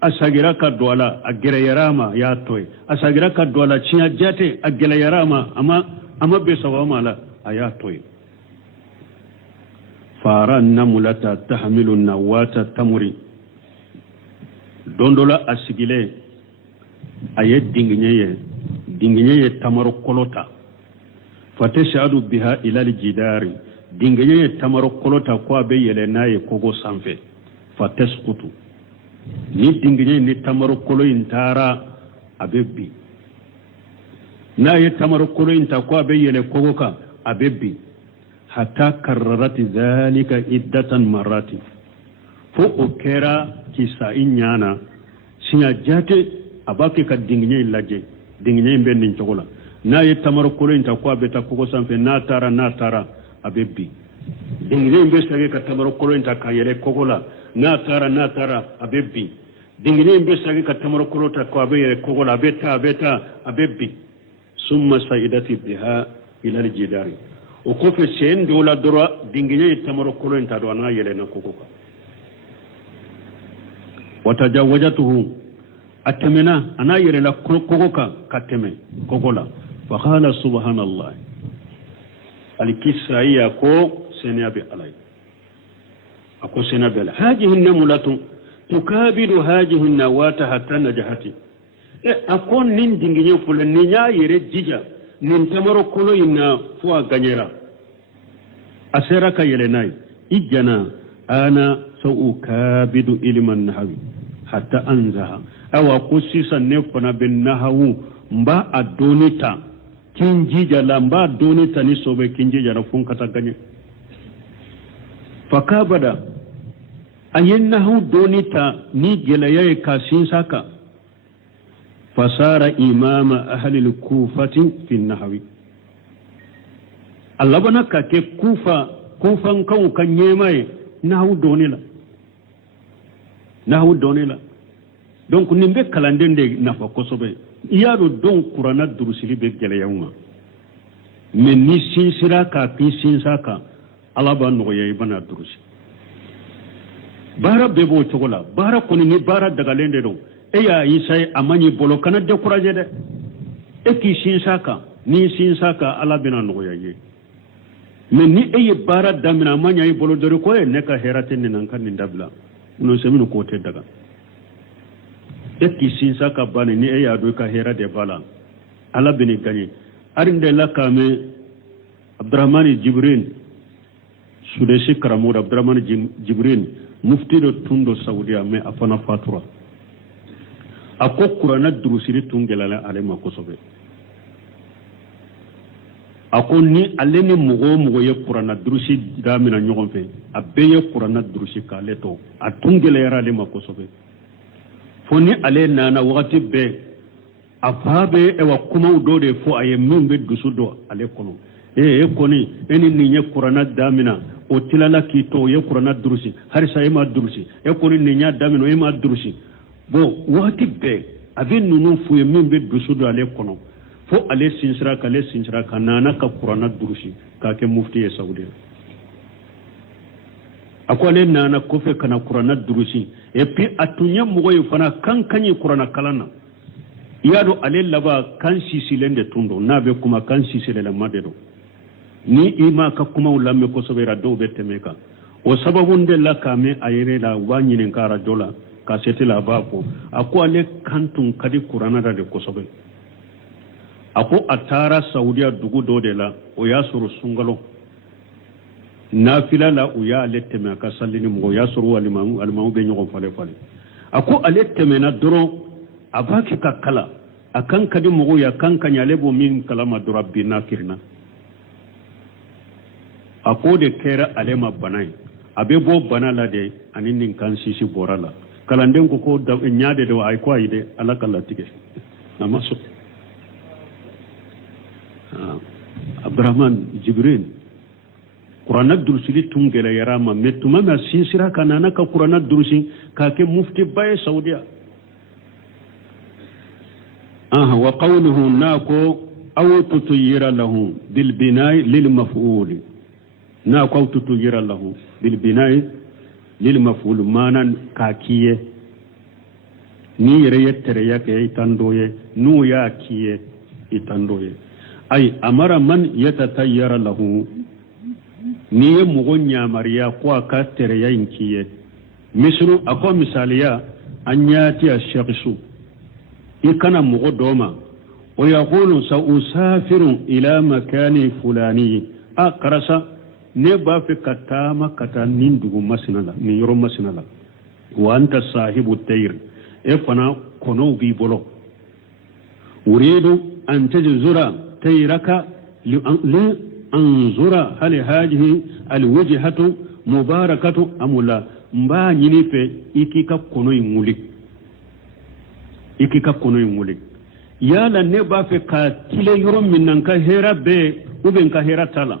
asagira ka dola agere yarama ya toy asagira ka dola sinya jate agele yarama amma be sabama la ayatoy fara namulata tahmilu nawata tamuri dondola asigile aye dinginyeye tamaro kolota fatashadu biha ila aljidari dinginyeye tamaro kolota kwa be yele naye kogo sanfe fatasqutu ni dinginyeye ni tamaro kolo intara abebbi naye tamaro kolo inta kwa be yele kogo ka abebbi hatta karrarati dhalika iddatan marati fo okera kisa inyana sinya jate abake ka dinginye laje dinginye mbenni nchokola na ye tamaro kolo inta kwa beta koko sanfe na tara abebbi dinginye mbesage ka tamaro kolo inta kayere kokola na tara abebbi dinginye mbesage ka tamaro kolo ta kwa beyere kokola beta abebbi summa saidati biha ila aljidari o ko fe sen dola dora dinginye tamaro kolo inta do na yele na kokoka watajawajatuhu atamena ana yele la kokoka kateme kokola fa qala subhanallah alikisaiya ko senabi alay ako senabi alay hadhihi namulatu tukabidu hadhihi nawata hatta najahati akon nin dinginye fulan ni nya yere jija nin tamaro kolo ina fo ganyera asera ka yele nay ijana ana saukabidu ilman nahwi hatta anzaha awa kusisa nefana bin nahwu mba adonita kinjija la mba adonita ni sobe kinjija na funkata ganye fakabada ayen nahwu donita ni gelaye kasin saka fasara imama ahli al-kufati fi nahwi Allah bana ka ke kufan kan kanyemaye nahwu donila donc nimbe kalandende nafa kosobe iyado don qur'ana durusili be geleyauma men ni sinsira ka pinsaka alaba no ye bana durusi bara bebo chogola bara koni ni bara daga lende do eya isai amani bolo kana décourager de eki sinsaka ni sinsaka alabena no ye men ni eye bara damina manya yi bolo dore ko ne ka herate ni nan kan ni dabla no semino ko te daga eki sinsaka bani ni eye ado ka herade bala ala beni gani arinde la kame Abdurrahman Jibril sudesi karamo Abdurrahman Jibril mufti do tundo Saudiya me afana fatura ako qur'ana durusiri tungelala ale makosobe ako ni ale ni mugo ye qur'ana durusi damina nyogon fe abeye qur'ana durusi kale to atungele yara le makosobe foni ale nana wakati be afabe e wa kuma udode fo aye mumbe dusudo ale kono koni eni ninya qur'ana damina o tilala ki to ye qur'ana durusi harisa ema durusi koni ninya damino ema durusi bo wakati be abin nunu fu ye mumbe dusudo ale kono fo ale sinsira ka nana ka qur'ana durusi ka ke mufti ya Saudi akwale nana ko fe kana qur'ana durusi et puis atunya mugo yufana kankanyi qur'ana kalana yado ale laba kan sisilende tundo nabe kuma kan sisilele madedo ni ima ka kuma ulamme ko sobera do betemeka o sababunde la kame ayere la wanyine kara dola ka setela bako akwale kantun kadi qur'ana da de ko sobe ako atara Saudiya dugu do de la o yasuru sungalo nafila la o ya leteme ka sallini mo yasuru alimamu be nyogo fale ako aleteme na doro abaki ka kala akan kadi mo ya kan kanyale bo min kalama durabbi nakirna ako de kera alema banai abe bo bana la de ani nin kan sisi borala kalanden ko da nyaade de ay ko ayde ala kala tige namaso Abdurrahman Jibril Qur'an ad-Dursi tungela yarama metuma ma sinsira kanana ka Qur'an ad-Dursi ka ke mufti baye Saudiya wa qawluhu nako aw tutuyira lahu bil bina'i lil maf'ul nako aw tutuyira lahu bil bina'i lil maf'ul manan kakiye ni yere yettere yake itandoye nu ya kiye itandoye ay amara man yatatayyara lahu ni ye mogo nyamariya ko aka tere yankiye misru ako misaliya anyati ash-shakhsu ikana mogo doma o yaqulu sa usafiru ila makani fulani akarasa ne ba fi katama kata nindugu masinala ni yoro masinala wa anta sahibu tayr e fana kono bi bolo uridu an tajzura tayraka li anzura hal hadhihi alwajhatu mubarakatu amula mba nyini fe ikika kono inguli yala ne ba fe ka tile yoro minnan ka hera be uben ka hera tala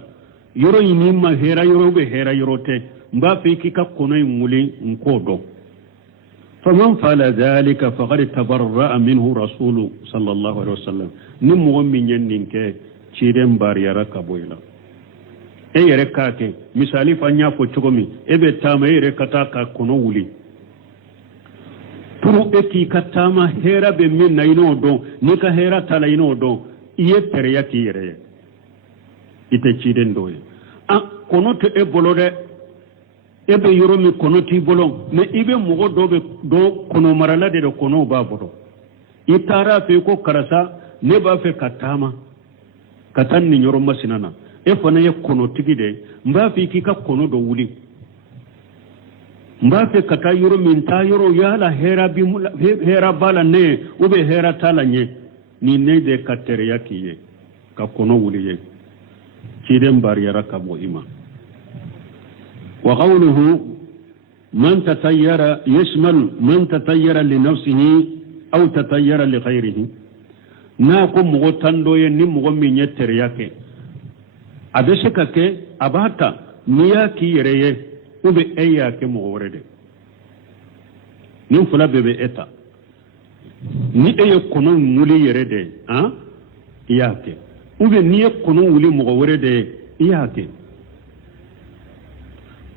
yoro yini ma hera yoro be hera yoro te mba fe ikika kono inguli nkodo faman fala dhalika faqad tabarra'a minhu rasul sallallahu alaihi wasallam nimu min yanninke ciren bariyara kaboyla e yere kake misali fanya fo chogomi ebe tama yere kataka kono wuli puru eki katama hera be min na ino do ni ka hera tala ino do iye tere yaki yere ite ciren doye kono to e bolode ebe yoro mi kono ti bolo me ibe mugo do kono marala de kono ba bodo itara fe ko karasa ne ba fe katama katan ni yoro masinana e fana ye kono tigide mba fi ki ka kono do wuli mba fe kata yoro min ta yoro yala hera bala ne ube hera tala nye ni ne de katere yakiye ka kono wuli ye kidem bariyara ka bo ima wa qawluhu man tatayyara yashmal man tatayyara li nafsihi aw tatayyara li ghayrihi na ko mugo tandoye ni mugo min yettere yake abese kake abata niya ki yereye ube eya ke mugo worede nin fula bebe eta ni eye kono nguli yerede iyake ube niye kono nguli mugo worede iyake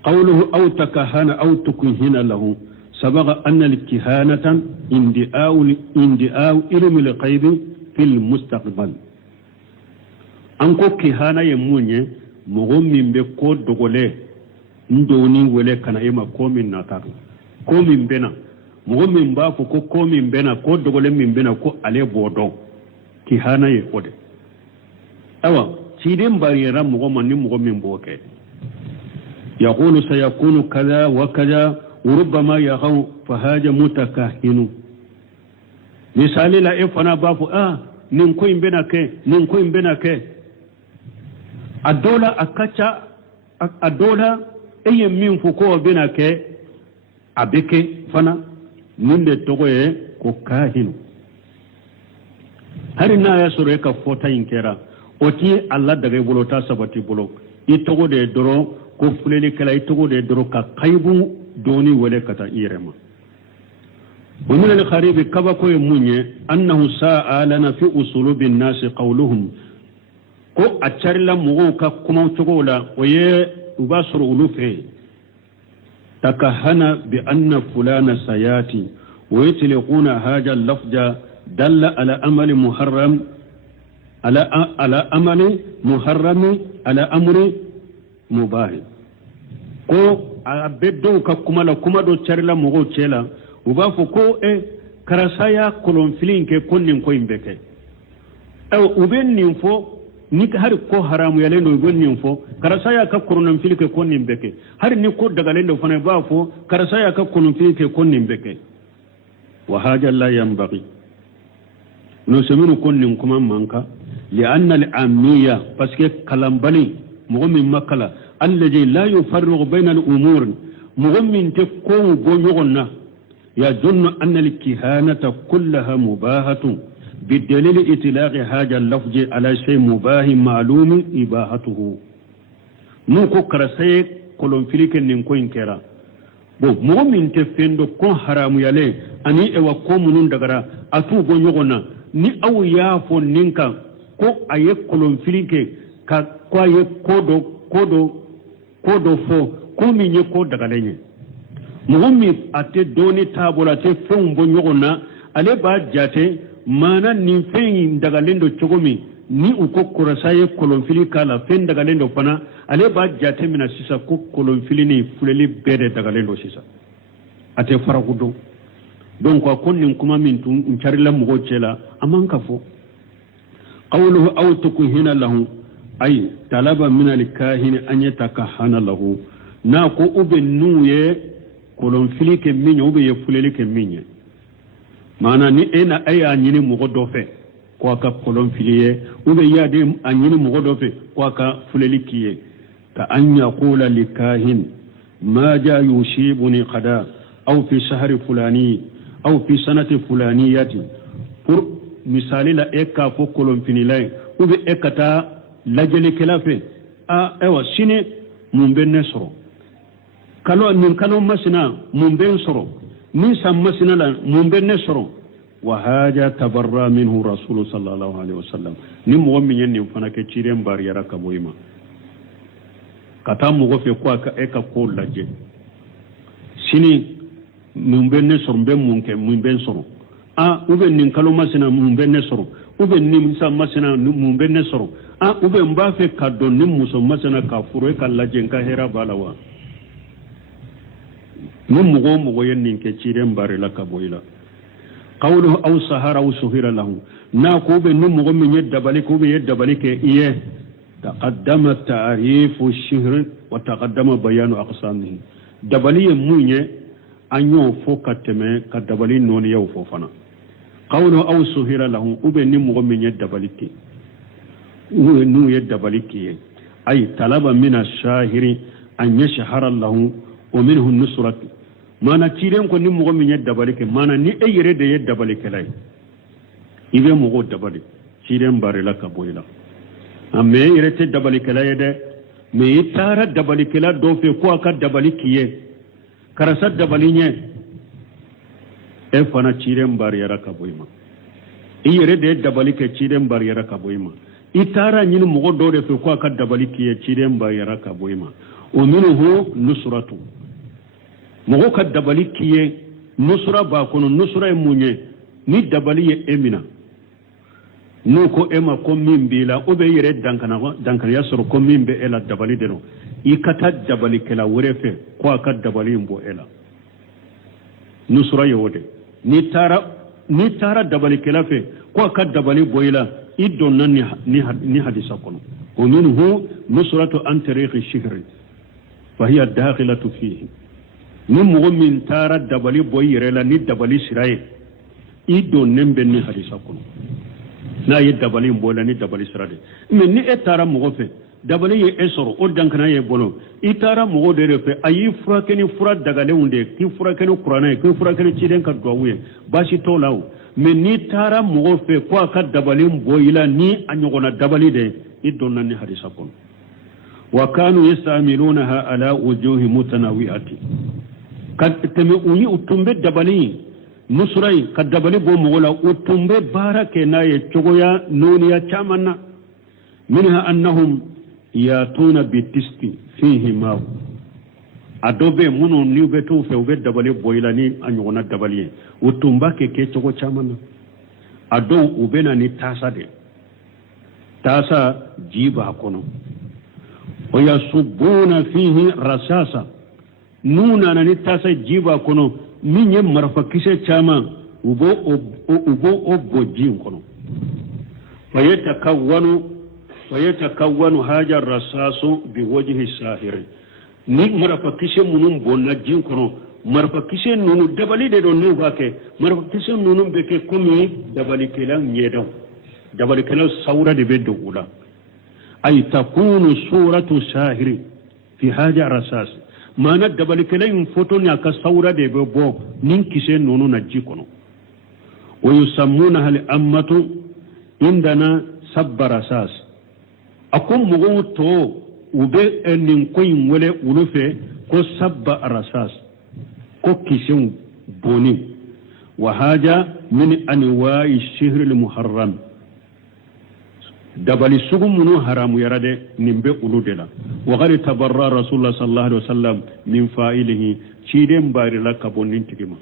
qawluhu aw takahana aw tukuhina lahu sabaga anna al-kihanata indi'a'u ilmi al-qayb fil mustaqbal anko kihana ye munye mogo min be ko dogole ndoni wele kana ema ko min nataru ko min bena mogo min ba ko min bena ko dogole min bena ko ale bodo kihana ye ode awa tidem bariyara mogo man ni mogo min boke yaqulu sayakunu kaza wa kaza وربما يغو فهاج متكهن misali la e fana ba fu nin ko imbena ke adola akacha adola eye min fu ko bena ke abeke fana ninde togoye ko kahinu hari na ya sore ka fota inkera oti alla daga bolo ta sabati bolo itogo de doro ko fuleli kala itogo de doro ka kaybu doni wale kata irema ومن الخريب كبكو يموني أنه ساء لنا في أسلوب الناس قولهم كو أتشارلا مغوكا كمو تقولا ويه أباسر ألوفه تكهنا بأن فلان سياتي ويتلقون هذا اللفظ دل على أمل محرم على أمل محرم على أمر مباح كو أبدوكا كمالا كمادو تشارلا مغو تشيلا uba fo ko karasaya kolon filin ke konnin ko imbeke uben nin fo ni har ko haramu yale no gon nin fo karasaya ka kolon filin ke konnin beke har ni ko daga lendo fana ba fo karasaya ka kolon filin ke konnin beke wa haja la yanbaghi no seminu konnin kuma manka li anna al amiya parce que kalambali mo min makala الذي لا يفرق بين الأمور مغمن تكون بنيغنا يظن أن الكهانة كلها مباهة بالدليل إطلاق هذا اللفظ على شيء مباه معلوم إباحته نوكو كرسي كولون فيليك نينكوين كيرا بو مغمن تفندو كون حرام يالي أني إوا كومنون دغرا أتو بنيغنا ni aw yaafo ninka ko aye kolon filinke ka ko aye kodo fo ko mi nye ko daga lenye muhammi ate doni tabola te fon bo nyogona ale ba jate mana ni fen daga lendo chogomi ni uko korasaye kolon filika la fen daga lendo pana ale ba jate mina sisa ko kolon filini fuleli bede daga lendo sisa ate faragudo donc ko nin kuma min tun charila mugo cela aman kafo qawluhu aw tukuhina lahu ay talaba min al-kahin an yatakahana lahu na ko ube nuye kolon filike minyo ube ye fulelike minye mana ni ena aya nyini mugo dofe ko aka kolon filiye ube yade anyini mugo dofe ko aka fulelikiye ka an yaqula likahin ma ja yushibuni qada aw fi shahri fulani aw fi sanati fulaniyati pour misali la eka fo kolon finilay ube ekata lajele kelafe a ewa sine mumbe nesoro kalo masina mumbe soro min sam masina la mumbe nesoro wa haja tabarra minhu rasul sallallahu alaihi wasallam ni mo min yen fana ke cirem bariyara ka boyima kata mo go fe ko ka eka ko laje sini mumbe nesoro be mumbe soro a ube nin kalo masina mumbe nesoro ube nin sa masina mumbe nesoro a ube mba fe kaddo nin muso masina ka furo ka laje ka hera balawa nin mugo yen nin ke cirem barila ka boyila qawluhu aw sahara aw suhira lahu na ko be nin mugo min yedda bali ko be yedda bali ke iye taqaddama ta'rifu ash-shihr wa taqaddama bayanu aqsamihi dabali munye anyo fo kateme ka dabali non yaw fo fana qawluhu aw suhira lahu ube nin mugo min yedda bali ke nu yedda bali ke ay talaba min ash-shahiri an yashhara lahu wa minhu an-nusrat mana tiren ko ni mugo min yedda bali ke mana ni e yere de yedda bali ke lay ibe mugo dabali tiren barila ka boyla amme yere te dabali ke lay de me itara dabali ke la do fe ko aka dabali kiye karasa dabali nye e fana tiren bariyara ka boyma yere de dabali ke tiren bariyara ka boyma itara nyini mugo do de fe ko aka dabali kiye tiren bariyara ka boyma wa minhu nusratu mugo ka dabali kiye nusra ba kono nusra e munye ni dabali ye emina nuko ema ko mimbila obe yere dankana ya soro ko mimbe ela dabali deno ikata dabali kala werefe ko aka dabali mbo ela nusra yode ni tara dabali kala fe ko aka dabali boyla idon nan ni hadisa kono wa minhu nusratu an tariqi shihri fa hiya dakhilatu fihi ni mugo min tara dabali boyere la ni dabali siraye idon nembe ni hadisa kono na ye dabali mbola ni dabali sirade mais ni etara mugo fe dabali ye esoro o dankana ye bolo itara mugo de refe ayi furakeni fura dagale unde ki furakeni qur'ana ki furakeni ciden ka duwaye bashi tolaw mais ni tara mugo fe ko aka dabali mboyila ni anyogona dabali de idon nan ni hadisa kono wa kanu yastamilunaha ala wujuhi mutanawiati kad teme uyi utumbe dabali nusrai kad dabali bo mogola utumbe barake na ye chogoya noniya chamana minha annahum yatuna bitisti fihi ma adobe muno ni beto fe ube dabali boyla ni anyona dabali utumba ke chogo chamana ado ubena ni tasa jiba kono ويصبون فيه رصاصا نونا نتاسا جيبا كنو من يمرفا كيسي چاما وبو جيم كنو فيتكون هذا الرصاص بوجه الساهر ni marfa kise munum bonna jin kono marfa kise nunu dabali de don nuga ke marfa kise nunu beke komi dabali kelan nyedaw dabali kelan sawra de beddo ula ay takunu suratu sahiri في هذا الرصاص ما ندبل كلام فوتون يا كسورة دي ببو ننكسين نونو نجيكونو ويسمونها الأمة عندنا سب رصاص أكون مغوتو وبي ننكوين ولا ولوفي كو سب رصاص كو كيسين بوني وهذا من أنواع الشهر المحرم دبل سوغ منو حرام يراد نيمبي اولودلا وقد تبرى رسول الله صلى الله عليه وسلم من فاعله تشيدم باري لا كابونين تيما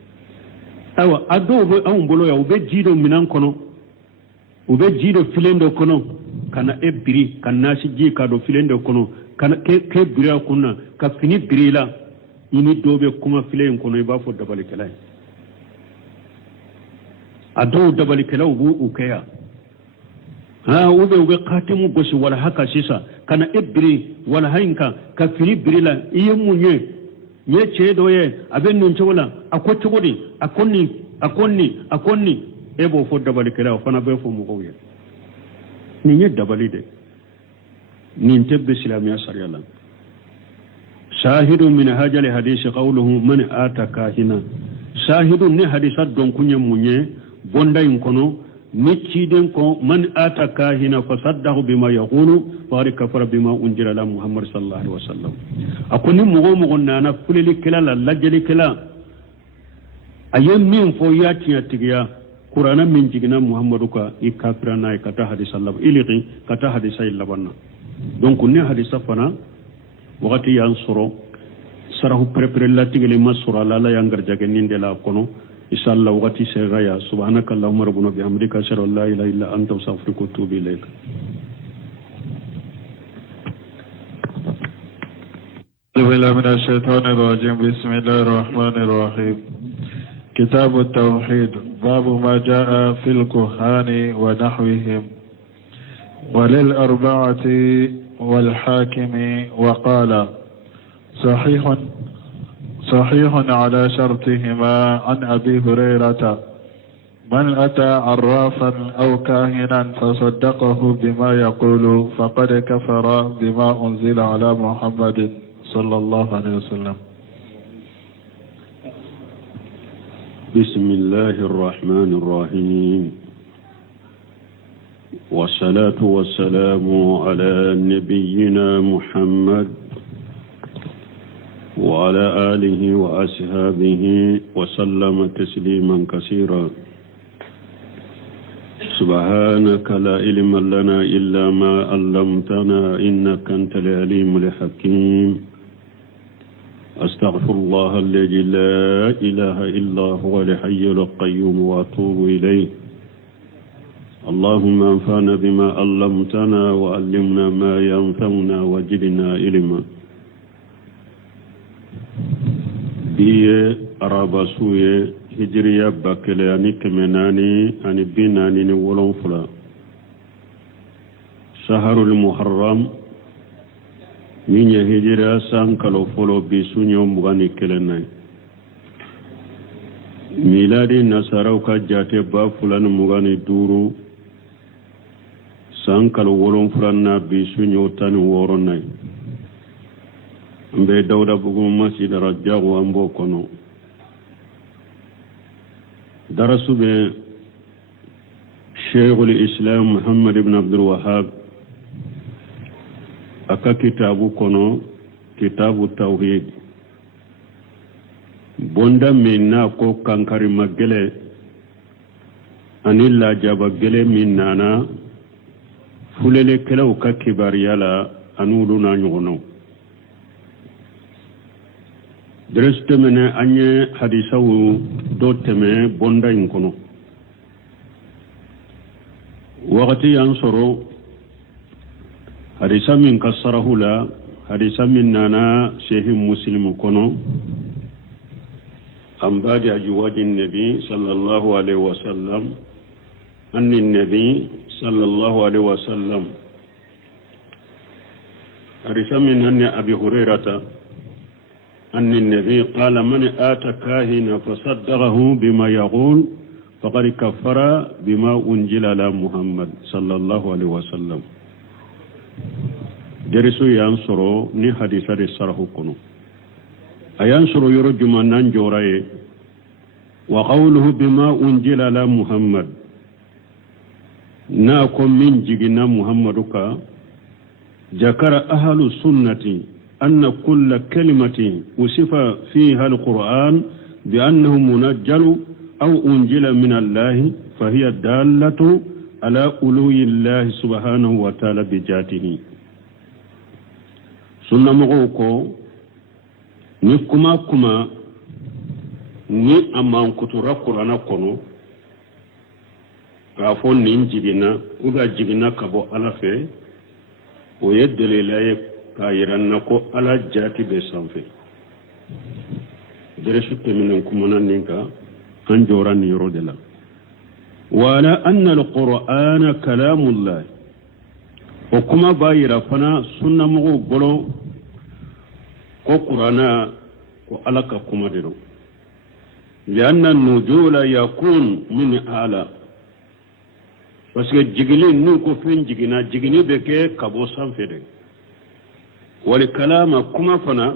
اوا ادو او بولو يا وبي جيدو مينان كونو وبي جيدو فيلندو كونو كانا ابري كانا سيجي كادو فيلندو كونو كانا كي بريا كونا كفيني بريلا يني دوبي كوما فيلين كونو يبافو دبل كلاي ادو دبل كلاو بو اوكيا ube katimu gosi wala haka sisa kana ibri wala hainka ka firi birila iye munye ye chedo ye aben nun chola akoti godi akonni ebo fo dabali kala fana be fo mu goye ni nye dabali de ni tebbe islamiya sariyala shahidu min hajali hadisi qawluhu man ataka hina shahidu ni hadisa don kunye munye bonda inkono نتشيدن كو من آتا كاهنا فصدق بما يقول فقد كفر بما أنزل على محمد صلى الله عليه وسلم أكون مغو نانا فلي كلا لجلي كلا أيام من فوياتي يتغيا قرآن من جينا محمد كا يكافرنا يكتا حديث الله إلغي كتا حديث الله بنا دونك ني حديث فنا وقت ينصرو سره بريبري لا تيغلي ما سورا لا يانغر جاغنين دلا كونو إن شاء الله وقتي سيغايا سبحانك اللهم ربنا بحمدك أشهد أن لا إله إلا أنت أستغفرك وأتوب إليك بالله من الشيطان الرجيم بسم الله الرحمن الرحيم كتاب التوحيد باب ما جاء في الكهان ونحوهم وللأربعة والحاكم وقال صحيح على شرطهما عن أبي هريرة من أتى عرافا أو كاهنا فصدقه بما يقول فقد كفر بما أنزل على محمد صلى الله عليه وسلم بسم الله الرحمن الرحيم والصلاة والسلام على نبينا محمد وعلى آله وأصحابه وسلم تسليما كثيرا سبحانك لا علم لنا إلا ما علمتنا إنك أنت العليم الحكيم أستغفر الله الذي لا إله إلا هو الحي القيوم وأتوب إليه اللهم انفعنا بما علمتنا وعلمنا ما ينفعنا وزدنا علما biye araba suye hijriya bakele ani kemenani ani binani ni wolonfula shaharul muharram minye hijriya sankalo folo bisunyo mugani kelenai miladi nasaraw ka jate ba fulani mugani duru sankalo wolonfula na bisunyo tani woronai mbe dawda bugu masjid rajjagu ambo kono darasu be sheikhul islam muhammad ibn abdul wahhab aka kitabu kono kitabu tawhid bonda minna ko kankari magele anilla jaba gele minnana fulele kelaw ka kibariyala anulu na nyono درست من أن حديثه دوت من بوندا ينكونو وقت ينصرو حديثا من كسره لا حديثا من نانا شيخ مسلم كونو أم بعد أجواج النبي صلى الله عليه وسلم أن النبي صلى الله عليه وسلم حديثا من أن أبي هريرة أن النبي قال من آتى كاهنا فصدقه بما يقول فقد كفر بما أنزل على محمد صلى الله عليه وسلم dereso yansoro ni hadisa de sarahu kono ayansoro yoro juma nan joraye wa qawluhu bima unjila ala muhammad na ko min jigina muhammaduka jakara ahlu sunnati anna kulla kalimatin usifa fiha alquran bi annahu munajjalu aw unjila min allah fa hiya dallatu ala uluwi allah subhanahu wa ta'ala bi jatihi sunna mo ko ni kuma ni amman kutura qur'ana kono ka fo ni jigina uga jigina kabo ala fe o yeddele laye ka yiranna ko ala jati be sanfe dere sutte min kuma nan ninka an joran yoro de la wala anna alqur'ana kalamullah o kuma bayira fana sunna mo golo ko qur'ana ko alaka kuma dero لأن النزول يكون من أعلى parce que jigili nu ko fen jigina jigini be ke kabo sanfede wal kalama kuma fana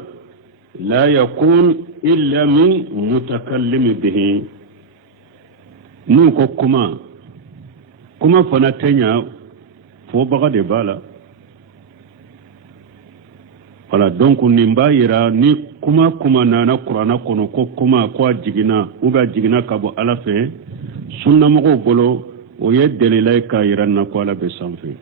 la yakun illa min mutakallim bihi nu ko kuma fana tenya fo baga de bala wala donc ni mbayira ni kuma na qur'ana kono ko kuma ko jigina uga jigina kabo ala fe sunna mo bolo o yeddele lay ka yiranna ko ala be sanfe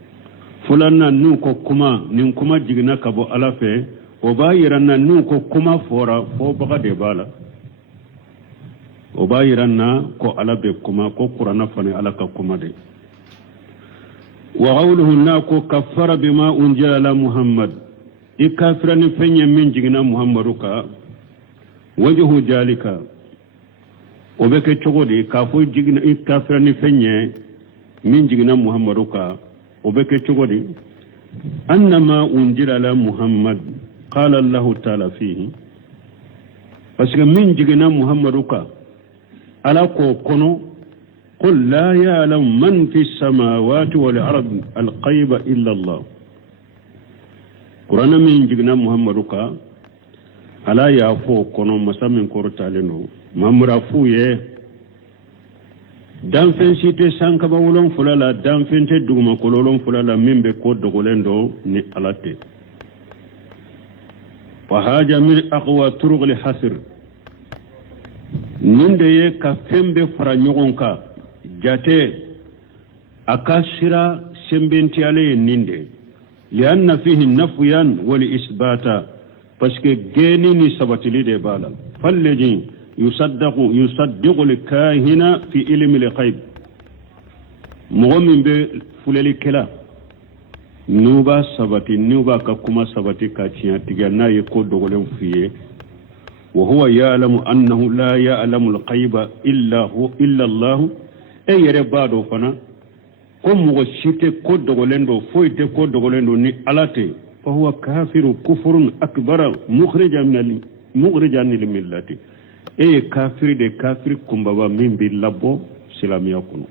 fulanna nu ko kuma nin kuma jigina kabo ala fe o ba yiranna nu ko kuma fora fo baga de bala o ba yiranna ko ala be kuma ko qur'ana fane ala ka kuma de wa qawluhu na ko kaffara bima unjila ala muhammad ikafirani fenye min jigina muhammadu ka wajhu jalika o be ke chogodi ka fo jigina ikafirani fenye min jigina muhammadu ka o be ke chogodi annama unjila ala muhammad qala allah ta'ala fihi parce que min jigina muhammadu ka ala ko kono qul la ya'lamu man fi samawati wal ardi al ghaiba illa allah qur'ana min jigna muhammadu ka ala ya fo kono masamin kortaleno mamura fuye dan fen site sanka ba wolon fulala dan fen te duguma kololon fulala mimbe ko dogolendo ni alate wa haja min aqwa turuq li hasr ninde ye ka fembe fara nyogonka jate akashira sembenti ale ninde لأن فيه نفيا والإثباتا فاسكي جيني سبت لي دي بالا فالذي يصدق الكاهن في علم الغيب مغمن بفلالي كلا نوبا سبتي نوبا ككما سبتي كاتيا تيغانا يكو دوغلن فيه وهو يعلم أنه لا يعلم الغيب إلا الله أي ربادو فنا ko mogo site ko dogolendo foyte ko dogolendo ni alate fa huwa kafiru kufrun akbar mukhrijan lil millati e kafiri de kafiri kumbaba min bi labbo silamiya kuno